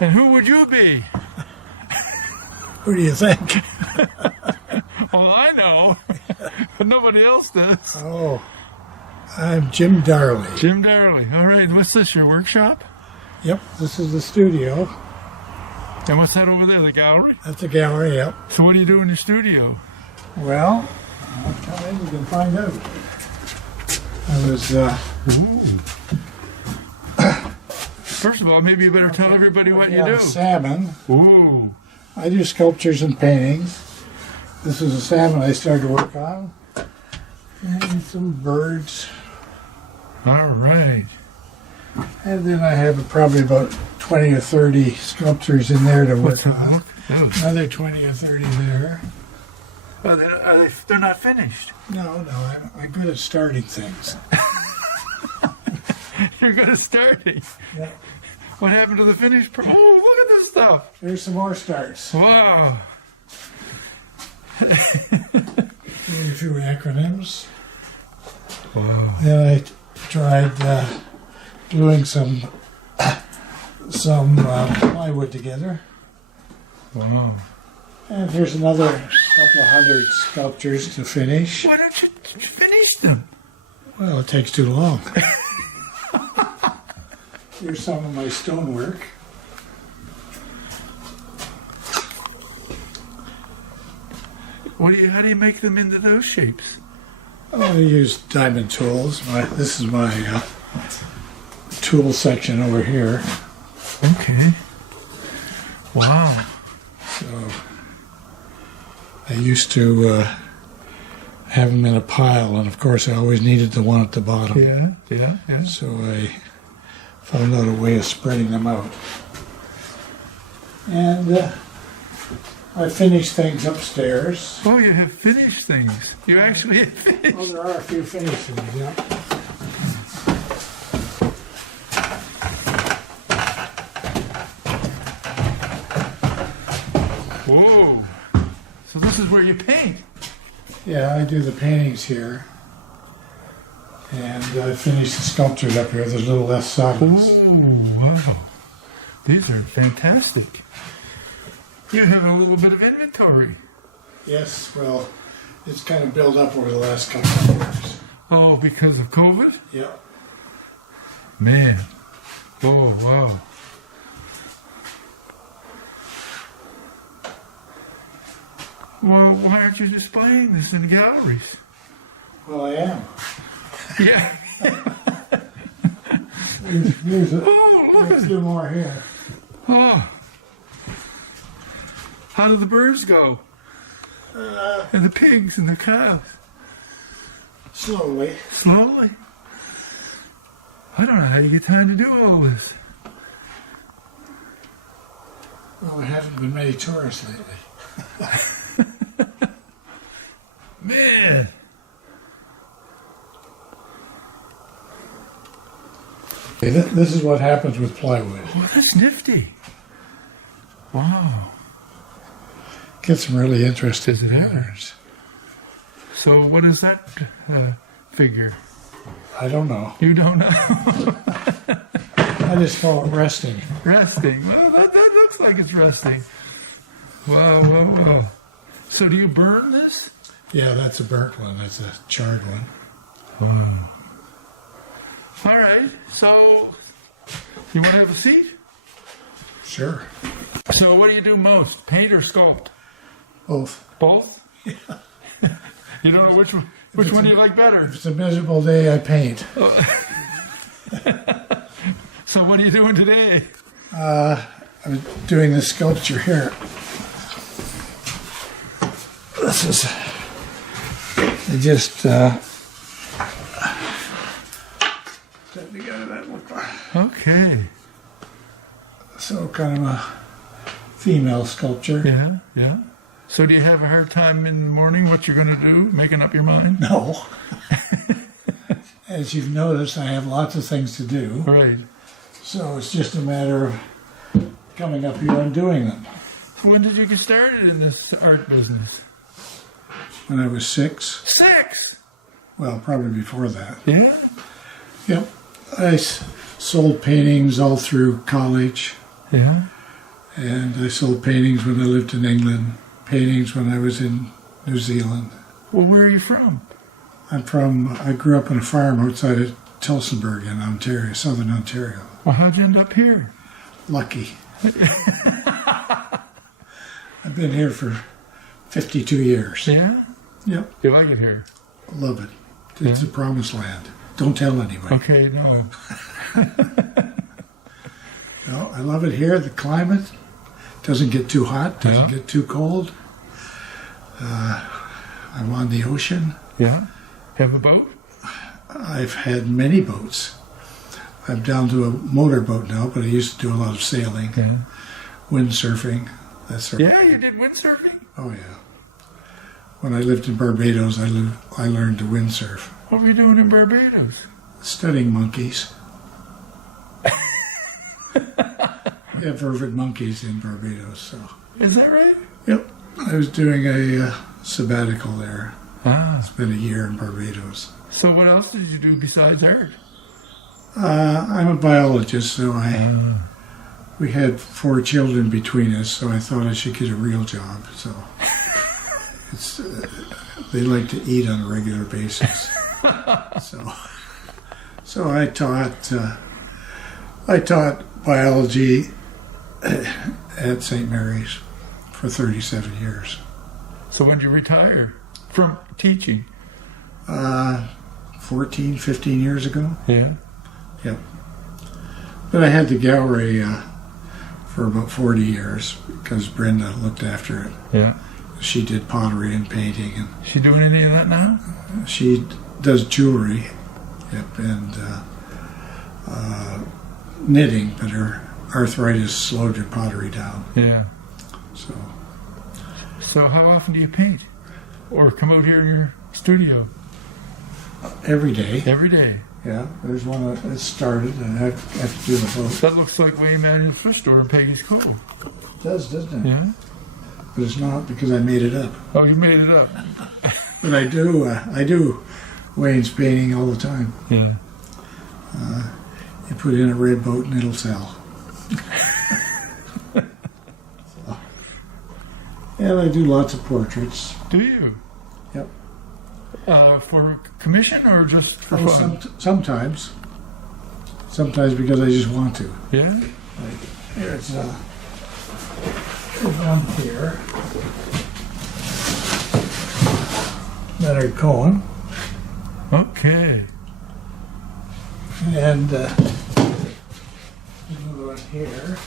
And who would you be? Who do you think? Well, I know, but nobody else does. Oh, I'm Jim Darley. Jim Darley. All right, what's this, your workshop? Yep, this is the studio. And what's that over there, the gallery? That's the gallery, yep. So what do you do in your studio? Well, I'll come in, you can find out. I was, First of all, maybe you better tell everybody what you do. Salmon. Ooh. I do sculptures and paintings. This is a salmon I started to work on. And some birds. All right. And then I have probably about 20 or 30 sculptures in there to What's work that? on. Look. Another 20 or 30 there. Oh, they're not finished. No, I'm good at starting things. You're good at starting. Yeah. What happened to the finished? Oh, look at this stuff. There's some more starts. Wow. Here's a few acronyms. Wow. Then I tried gluing some plywood together. Wow. And here's another couple of hundred sculptures to finish. Why don't you finish them? Well, it takes too long. Here's some of my stonework. How do you make them into those shapes? I use diamond tools. This is my tool section over here. Okay. Wow. So I used to have them in a pile, and of course I always needed the one at the bottom. Yeah. So I found out a way of spreading them out. And I finished things upstairs. Oh, you have finished things. You actually have finished. Well, there are a few finished things, yeah. Whoa. So this is where you paint. Yeah, I do the paintings here. And I finished the sculptures up here. There's a little less sockets. Oh, wow. These are fantastic. You have a little bit of inventory. Yes, well, it's kind of built up over the last couple of years. Oh, because of COVID? Yeah. Man. Oh, wow. Well, why aren't you displaying this in the galleries? Well, I am. Yeah. Here's a Oh, few more here. Oh. How do the birds go? And the pigs and the cows? Slowly. Slowly? I don't know how you get time to do all this. Well, there haven't been many tourists lately. Man. Okay, this is what happens with plywood. Oh, that's nifty. Wow. Get some really interesting Does it patterns. So what is that figure? I don't know. You don't know? I just call it resting. Resting. Well, that looks like it's resting. Wow. So do you burn this? Yeah, that's a burnt one. That's a charred one. Wow. All right. So you want to have a seat? Sure. So what do you do most? Paint or sculpt? Both. Both? Yeah. You don't know which one do you like better? If it's a miserable day, I paint. So what are you doing today? I'm doing this sculpture here. This is... I just... put together that look like. Okay. So kind of a female sculpture. Yeah. So do you have a hard time in the morning, what you're going to do, making up your mind? No. As you've noticed, I have lots of things to do. Right. So it's just a matter of coming up here and doing them. When did you get started in this art business? When I was 6. 6? Well, probably before that. Yeah? Yep. I sold paintings all through college. Yeah. And I sold paintings when I lived in England, paintings when I was in New Zealand. Well, where are you from? I grew up on a farm outside of Tillsonburg in Ontario, southern Ontario. Well, how'd you end up here? Lucky. I've been here for 52 years. Yeah? Yep. You like it here? Love it. It's a promised land. Don't tell anybody. Okay, no. No, I love it here. The climate doesn't get too hot, doesn't get too cold. I'm on the ocean. Yeah? Have a boat? I've had many boats. I'm down to a motorboat now, but I used to do a lot of sailing, windsurfing, that sort of Yeah, you did windsurfing? Oh, yeah. When I lived in Barbados, I learned to windsurf. What were you doing in Barbados? Studying monkeys. Yeah, vervet monkeys in Barbados. So. Is that right? Yep. I was doing a sabbatical there. Ah. Spent a year in Barbados. So what else did you do besides art? I'm a biologist, so we had 4 children between us, so I thought I should get a real job. So it's they like to eat on a regular basis. So I taught biology at St. Mary's for 37 years. So when did you retire from teaching? 14, 15 years ago. Yeah. Yep. But I had the gallery for about 40 years because Brenda looked after it. Yeah. She did pottery and painting, and She doing any of that now? she does jewelry, and knitting. But her arthritis slowed her pottery down. Yeah. So how often do you paint? Or come out here in your studio? every day. Every day. Yeah. There's one that started, and I have to do the boat. That looks like Wayne Mannion's thrift store in Peggy's Cove. It does, doesn't it? Yeah. But it's not because I made it up. Oh, you made it up. But I do Wayne's painting all the time. Yeah. You put in a red boat and it'll sell. And I do lots of portraits. Do you? Yep. For commission or just for Oh, fun? sometimes. Sometimes because I just want to. Yeah? Like, there's one here. Leonard Cohen. Okay. And another one here.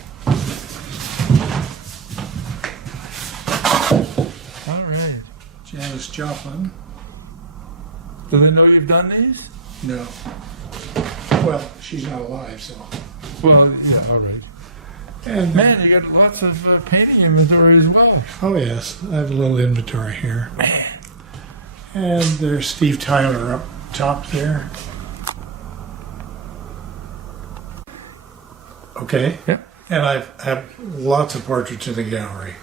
All right. Janis Joplin. Do they know you've done these? No. Well, she's not alive, so. Well, yeah, all right. And Man, you got lots of painting inventory as well. oh yes, I have a little inventory here. Man. And there's Steve Tyler up top there. Okay. Yep. And I have lots of portraits in the gallery.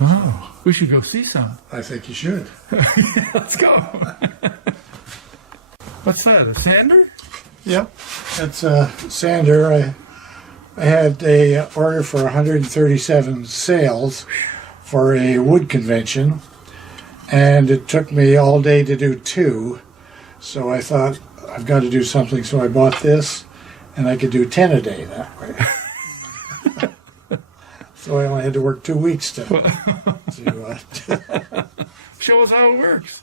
Oh, we should go see some. I think you should. Yeah, let's go. What's that, a sander? Yep. That's a sander. I had a order for 137 sails for a wood convention, and it took me all day to do 2. So I thought, I've got to do something. So I bought this, and I could do 10 a day that way. So I only had to work 2 weeks to Show us how it works.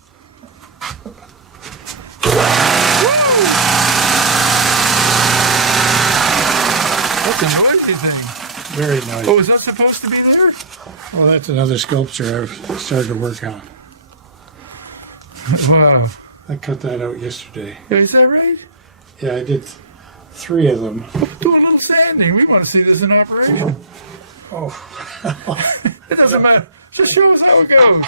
That's a noisy thing. very nice. Oh, is that supposed to be there? Well, that's another sculpture I've started to work on. Wow. I cut that out yesterday. Yeah, is that right? Yeah, I did 3 of them. Do a little sanding. We want to see this in operation. Oh. It doesn't matter. Just show us how it goes.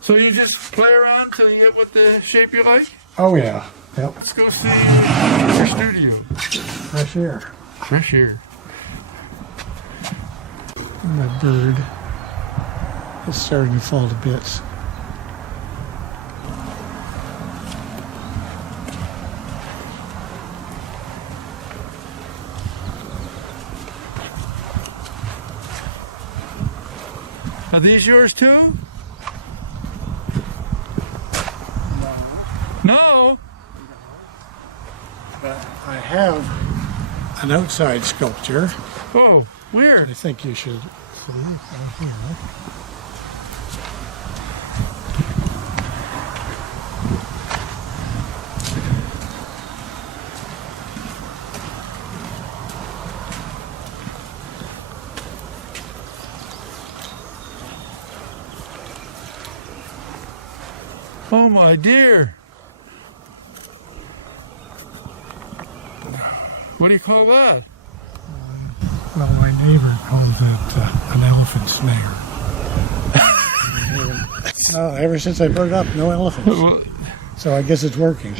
So you just play around till you get what the shape you like? Oh, yeah. Yep. Let's go see your studio. Fresh air. Fresh air. And that bird is starting to fall to bits. Are these yours too? No. No? But I have an outside sculpture. Oh, weird. I think you should see right here. Oh my dear. What do you call that? Well, my neighbor calls it an elephant snare. No, ever since I put it up, no elephants. Well, So I guess it's working.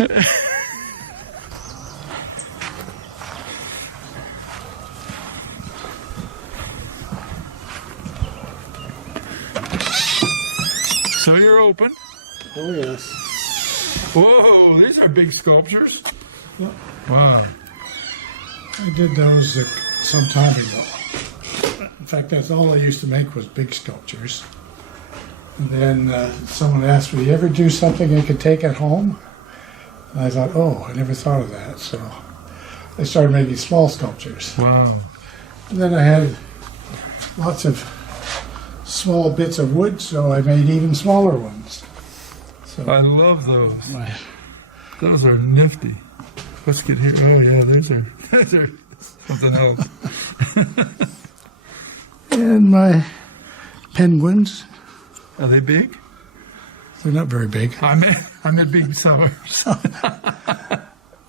so you're open. Oh, yes. Whoa, these are big sculptures. Yep. Wow. I did those some time ago. In fact, that's all I used to make was big sculptures. And then someone asked me, "You ever do something you could take at home?" And I thought, oh, I never thought of that. So I started making small sculptures. Wow. And then I had lots of small bits of wood, so I made even smaller ones. So I love those. my, Those are nifty. Let's get here. Oh yeah, those are something else. and my penguins, Are they big? they're not very big. I'm at big sellers.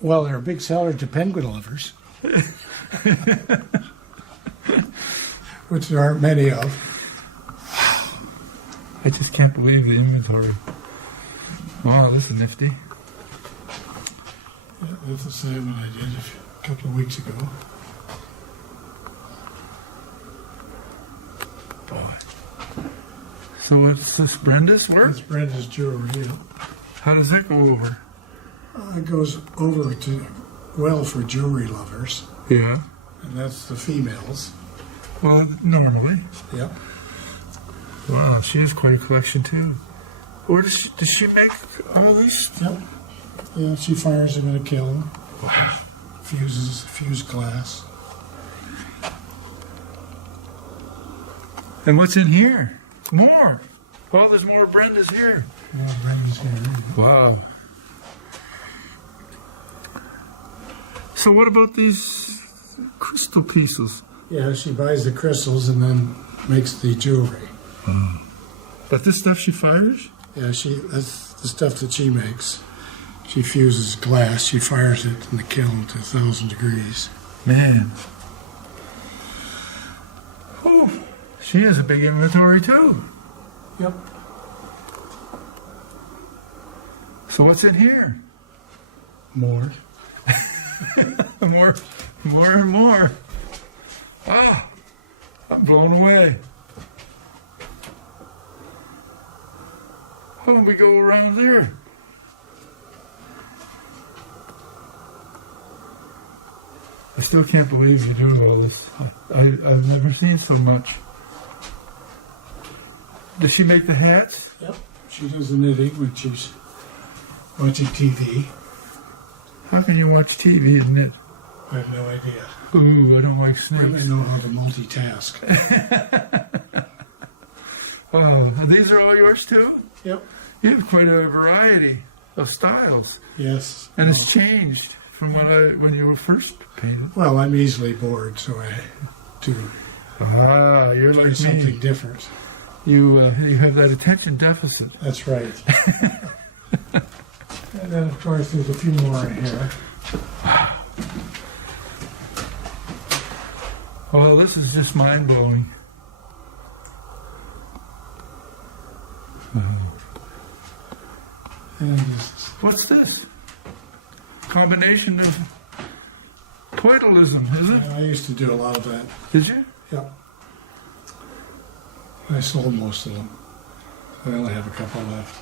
Well, they're a big seller to penguin lovers, which there aren't many of. I just can't believe the inventory. Wow, this is nifty. Yeah, that's the same one I did a couple of weeks ago. Boy. So what's this, Brenda's work? It's Brenda's jewelry. Yeah. How does that go over? It goes over to well for jewelry lovers, Yeah. and that's the females. Well, normally. Yep. Wow, she has quite a collection too. Or does she make all these? Yep. Yeah, she fires them in a kiln. Fuse glass. And what's in here? More. Oh, there's more Brenda's here. Yeah, Brenda's here. Wow. So what about these crystal pieces? Yeah, she buys the crystals and then makes the jewelry. But this stuff she fires? Yeah, that's the stuff that she makes. She fuses glass. She fires it in the kiln to 1,000 degrees. Man. Oh, she has a big inventory too. Yep. So what's in here? More. More and more. Ah, I'm blown away. How did we go around there? I still can't believe you're doing all this. I've never seen so much. Does she make the hats? Yep. She does the knitting when she's watching TV. How can you watch TV and knit? I have no idea. Ooh, I don't like I snakes. know how to multitask. Oh, these are all yours too? Yep. You have quite a variety of styles. Yes. And it's changed from when you were first painted. Well, I'm easily bored, so I do Ah, you're like something me. different. You have that attention deficit. That's right. And then, of course, there's a few more in here. Oh, this is just mind-blowing. And What's this? combination of pointillism, is it? I used to do a lot of that. Did you? Yep. I sold most of them. I only have a couple left.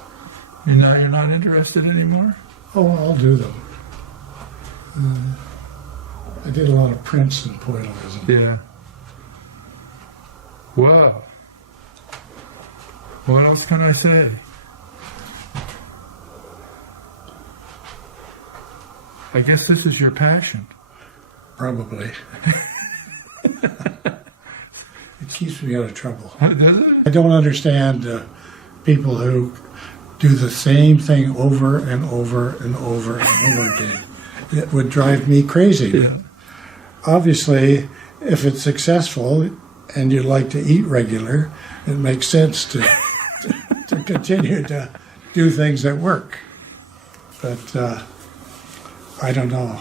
And now you're not interested anymore? Oh, I'll do them. I did a lot of prints and pointillism. Yeah. Wow. What else can I say? I guess this is your passion. Probably. It keeps me out of trouble. Does it? I don't understand people who do the same thing over and over and over and over again. It would drive me crazy. Yeah. Obviously, if it's successful and you like to eat regular, it makes sense to continue to do things that work. But I don't know.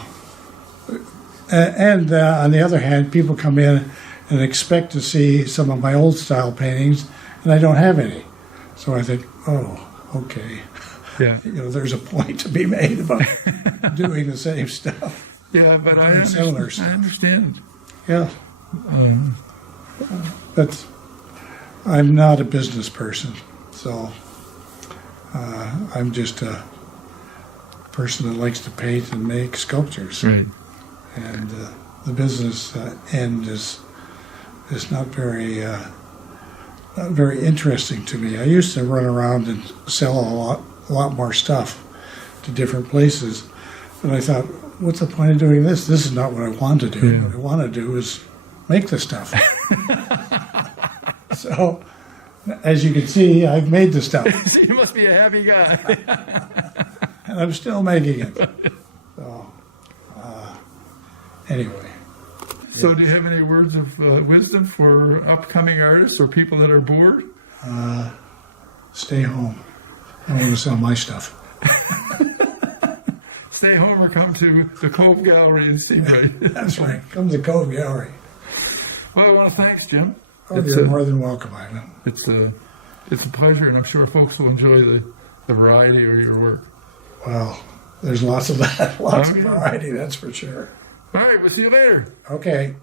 And on the other hand, people come in and expect to see some of my old style paintings, and I don't have any. So I think, oh, okay. Yeah. You know, there's a point to be made about doing the same stuff. Yeah, but I And similar understand. I stuff. understand. Yeah, Um, but I'm not a business person, so I'm just a person that likes to paint and make sculptures. right. And the business end is not very interesting to me. I used to run around and sell a lot more stuff to different places, but I thought, what's the point of doing this? This is not what I want to do. Yeah. What I want to do is make the stuff. So, as you can see, I've made the stuff, You must be a happy guy. and I'm still making it. So, anyway. So do you have any words of wisdom for upcoming artists or people that are bored? Stay home. I want to sell my stuff. Stay home or come to the Cove Gallery in Seabright. That's right. Come to the Cove Gallery. Well, I want to thanks, Jim. Oh, you're more than welcome, Ivan. It's a pleasure, and I'm sure folks will enjoy the variety of your work. Well, there's lots of that. Lots Oh, of yeah. variety, that's for sure. All right, we'll see you later. Okay.